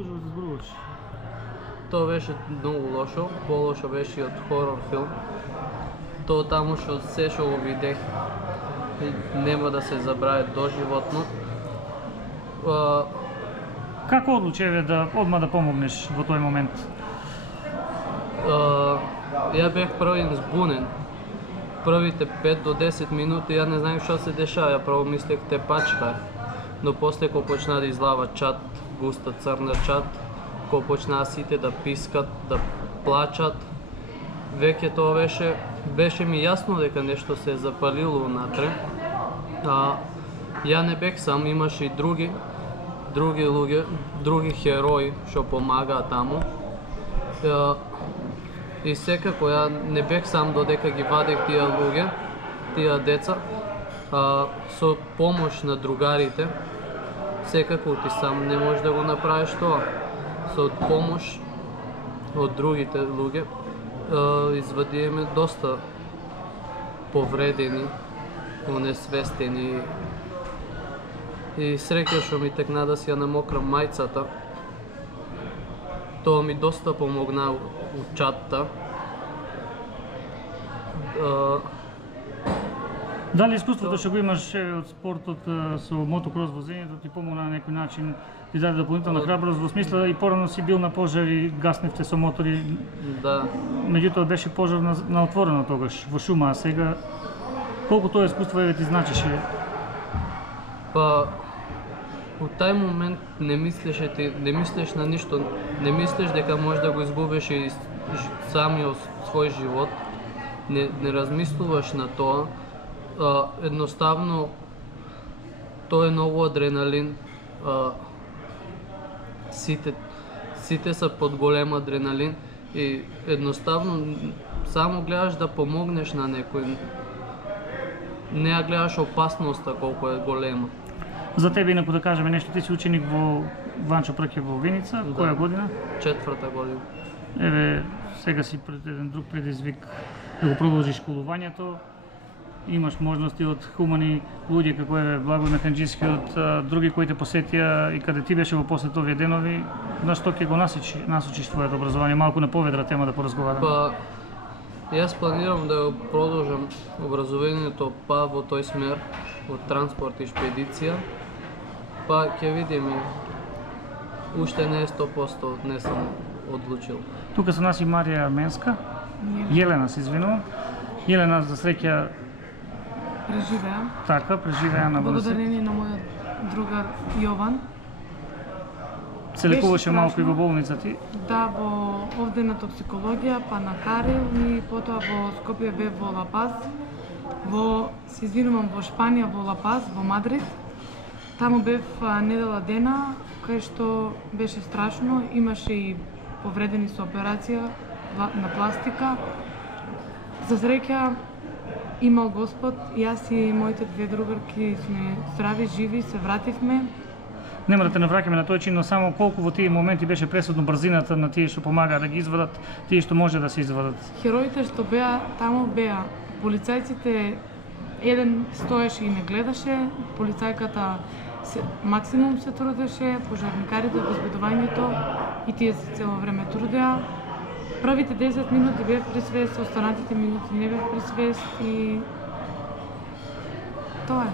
продолжуваш да зборуваш? Тоа беше многу лошо, полошо беше и од хорор филм. Тоа таму што се што го видех нема да се забрави доживотно. Како одлучи да одма да помогнеш во тој момент? Ја бев први збунен. Првите 5 до 10 минути ја не знаех што се дешава, ја прво мислех те пачка. Но после кога почна да излава чат, густа црна чат, кога почнаа сите да пискат, да плачат, веќе тоа беше ми јасно дека нешто се запалило внатре. Ја не бех сам, имаше и други луѓе, други херои што помагаа таму. И секако ја не бех сам додека ги вадех тие луѓе, тие деца, со помош на другарите. Секако ти сам не можеш да го направиш тоа. Со помош од другите луѓе извадиеме доста повредени, унесвестени. И среќа што ми текна да си ја намокрам мајцата. Тоа ми доста помогна у чатта. Дали искуството што го имаш од спортот со мотокрос возењето ти помогна на некој начин, ти даде дополнителна храброст во смисла и порано си бил на пожари, гасневте со мотори? Да. Меѓутоа беше пожар на отворено тогаш, во шума, а сега колку тоа искуство ти значеше? Па, у тај момент не мислиш на ништо, не мислиш дека можеш да го изгубиш и самиот свој живот, не размислуваш на тоа. Едноставно, тоа е многу адреналин, сите се под голем адреналин и едноставно само гледаш да помогнеш на некој, не ја гледаш опасноста колку е голема. За тебе, инаку да кажеме нешто, ти си ученик во Ванчо Прке во Виница, Да. која година? 4-та година. Еве, сега си пред еден друг предизвик да го продолжиш школувањето. Имаш можности од хумани луѓе како еве Благој Механџиски, од други кои те посетија и каде ти беше во посет овие денови, на што ќе го насочиш твоето образование? Малку на поведра тема да поразговараме. Па, јас планирам да го продолжам образованието па во тој смер, во транспорт и шпедиција. Па ќе видиме. Уште не е 100%, не сум одлучил. Тука со нас и Марија Арменска. Јелена, се извинувам. Јелена, за среќа, преживеа на благодарение на мојот другар Јован. Се лекуваше малку и во болница ти? Да, овде на токсикологија, па на Карил и потоа во Скопје бев во Ла Паз, се извинувам, во Шпанија, во Ла Паз, во Мадрид. Таму бев недела дена, кај што беше страшно, имаше и повредени со операција на пластика. За среќа имал Господ, јас и моите две другарки сме здрави, живи, се вративме. Нема да те навраќаме на тој чин, но само колку во тие моменти беше пресудно брзината на тие што помагаа да ги извадат, тие што може да се извадат. Хероите што беа таму беа полицајците, еден стоеше и не гледаше, полицајката максимум се трудеше, пожарникарите, обезбедувањето и тие се цело време трудеа. Првите 10 минути бев при свест, останатите минути не бев при свест и тоа е.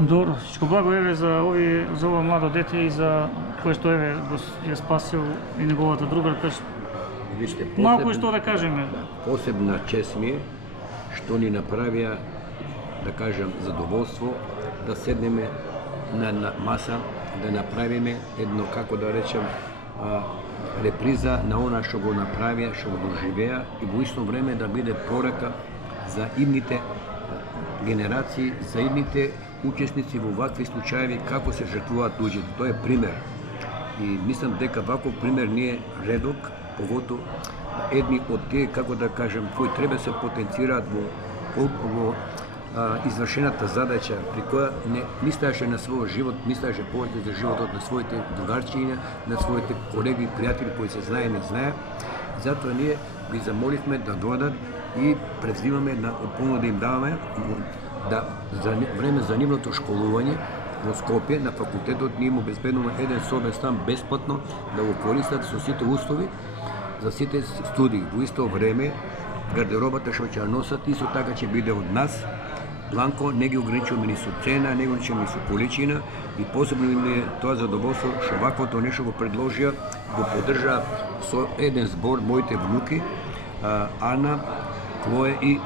Добро, всичко благо еве за ова младо дете и за кој што еве го ја спасил и неговата другарка. Вижте, Малку што да кажеме. Посебна чест ми е што ни направија, да кажам, задоволство да седнеме на маса, да направиме едно, како да речем, реприза на она што го направија, што го доживеа и во исто време да биде порака за идните генерации, за идните учесници во вакви случаи како се жртвуваат луѓето. Тоа е пример. И мислам дека ваков пример не е редок, поготово едни од тие, како да кажем, кои треба се потенцираат во извршената задача, при која не мислеше на својот живот, мислеше повеќе за животот на своите другарчиња, на своите колеги, пријатели кои се знае, не знае. Затоа ние ги замоливме да дојдат и предвидиваме на понуда да им даваме за време за нивното школување, во Скопје на факултетот ние им обезбедуваме еден собен стан бесплатно да го користат со сите услови за сите студии. Во исто време гардеробата што ќе носат исто така ќе биде од нас. Бланко не ги ограничуваме ни со цена, не ги ограничуваме ни со количина и посебно им е тоа задоволство што ваквото нешто го предложија, го поддржа со еден збор моите внуки Ана, Клое и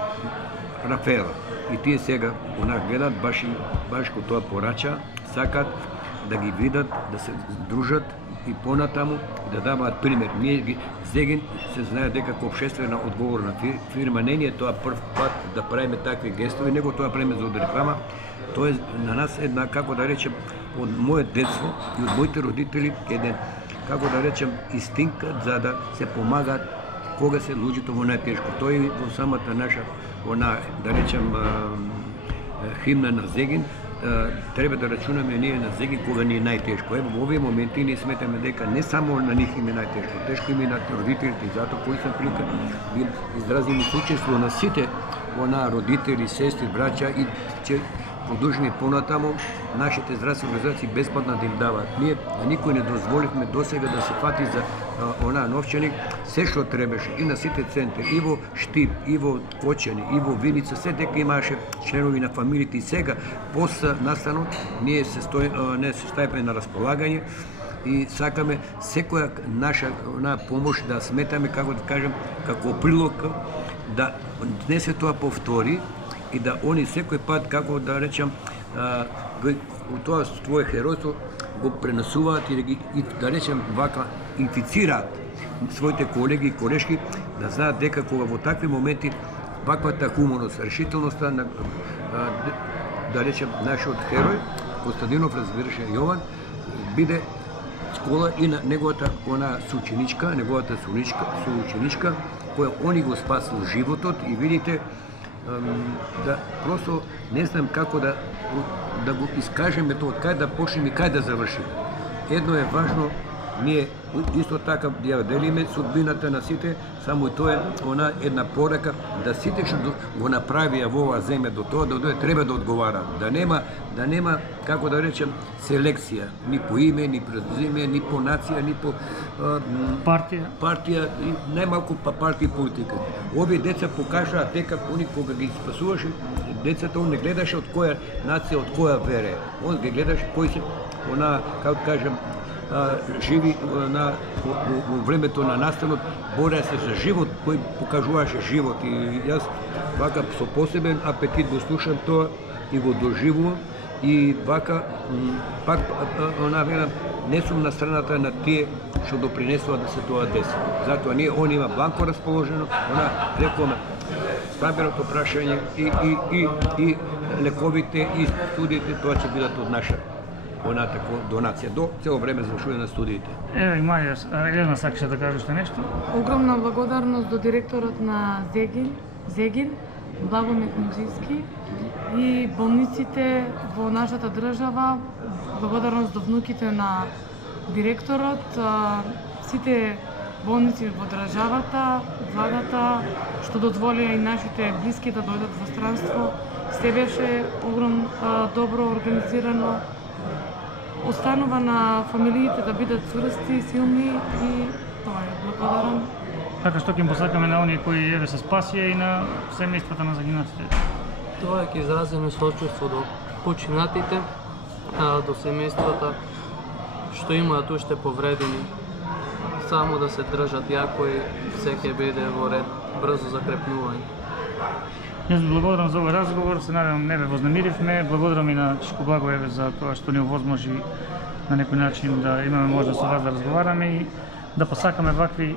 Рафаела. И тие сега гледат баш ко тоа порача, сакат да ги видат, да се дружат и понатаму да даваат пример. Ние Зегин се знае дека како општествена одговорна фирма не е тоа прв пат да правиме такви гестови, него тоа правиме за реклама. Тоа е на нас една, како да речем, од моје детство и од моите родители еден, како да речем, инстинкт за да се помагаат кога се луѓето во најтешко. Тоа е во самата наша, да речем, химна на Зегин, треба да рачунаме ние на Зегин кога ни е најтешко. Ево во овие моменти ние сметаме дека не само на нив им е најтешко, тешко им е на родителите, и затоа кои сам прилика да изразим сочувство на сите родители, сестри, браќа и че продолжиме понатаму нашите здравствени организации бесплатно да им даваат. Ние на никој не дозволивме досега да се фати за новчаник, се што требаше и на сите центри, и во Штип, и во Кочани, и во Виница, се дека имаше членови на фамилиите и сега после настанот ние се стоиме на располагање и сакаме секоја наша помош да сметаме, како да кажем, како прилог да не се тоа повтори и да они секој пат, како да речем, тоа своје херојство го пренесуваат и да речем вака инфицираат своите колеги и колешки да знаат дека кога во такви моменти ваквата хуманост, решителноста на да речем нашиот херој Константинов, разбираше Јован, биде школа и на неговата соученичка, неговата соученичка, која они го спасил животот и видите да просто не знам како да го искажеме тоа, кај да почнеме и кај да завршиме. Едно е важно, ние исто така ја делиме судбината на сите, само и тоа е една порака да сите што го направија во оваа земја до тоа да дојде треба да одговараат, да нема како да речем селекција, ни по име, ни презиме, ни по нација, ни по партија, најмалку па партија и политика. Овие деца покажаат дека они кога ги спасуваше децата, он не гледаше од која нација, од која вера. Он ги гледаше кои се како кажем живи во времето на настанот, бореа се за живот, кој покажуваше живот и јас вака со посебен апетит го слушам тоа и го доживувам и вака пак не сум на страната на тие што допринесува да се тоа деси. Затоа ние они има бланко расположено, рекоме стабилното прашање и лековите и студиите тоа ќе бидат од наша донација до цело време завршување на студиите. Еве, Марија, Елена сакаше да каже нешто? Огромна благодарност до директорот на Зегин, Благо Механџиски и болниците во нашата држава, благодарност до внуките на директорот, сите болници во државата, владата, што дозволија и нашите блиски да дојдат во странство. Се беше добро организирано. Останува на фамилиите да бидат цврсти, силни и тоа е. Благодарам. Така што ќе им посакаме на оние кои еве се спасија и на семејствата на загиналите. Тоа ќе изразиме сочувство до починатите, до семејствата што имаат уште повредени. Само да се држат јако и се ќе биде во ред брзо закрепнување. Јас ви благодарам за овој разговор, се надевам не ве вознемиривме, благодарам и на Чичко Благо еве за тоа што ни овозможи на некој начин да имаме можност со вас да разговараме и да посакаме вакви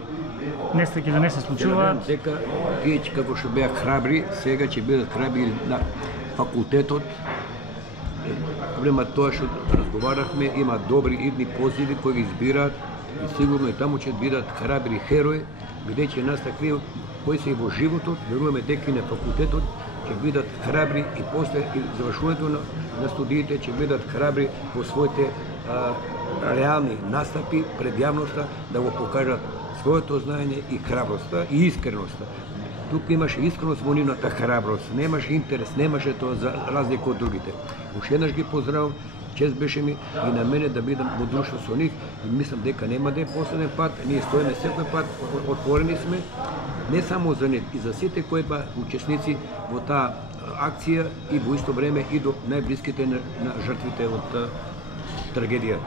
несреќи да не се случуваат. Дека тие како што беа храбри, сега ќе бидат храбри на факултетот. Проблема тоа што разговарахме, има добри идни позиви кои ги избираат и сигурно и таму ќе бидат храбри херои, бидејќи нас такви кои се и во животот, веруваме дека и на факултетот ќе бидат храбри и после завршувањето на студиите ќе бидат храбри во своите реални настапи пред јавноста да го покажат своето знаење и храброста и искреноста. Тук имаше искреност во нивната храброст, немаше интерес, немаше тоа за разлика од другите. Уште еднаш ги поздравам чест беше ми и на мене да бидам во друштво со нив и мислам дека нема да е последен пат, ние стоиме секој пат, отворени сме, не само за нив, и за сите кои ба учесници во таа акција и во исто време и до најблиските на жртвите од трагедијата.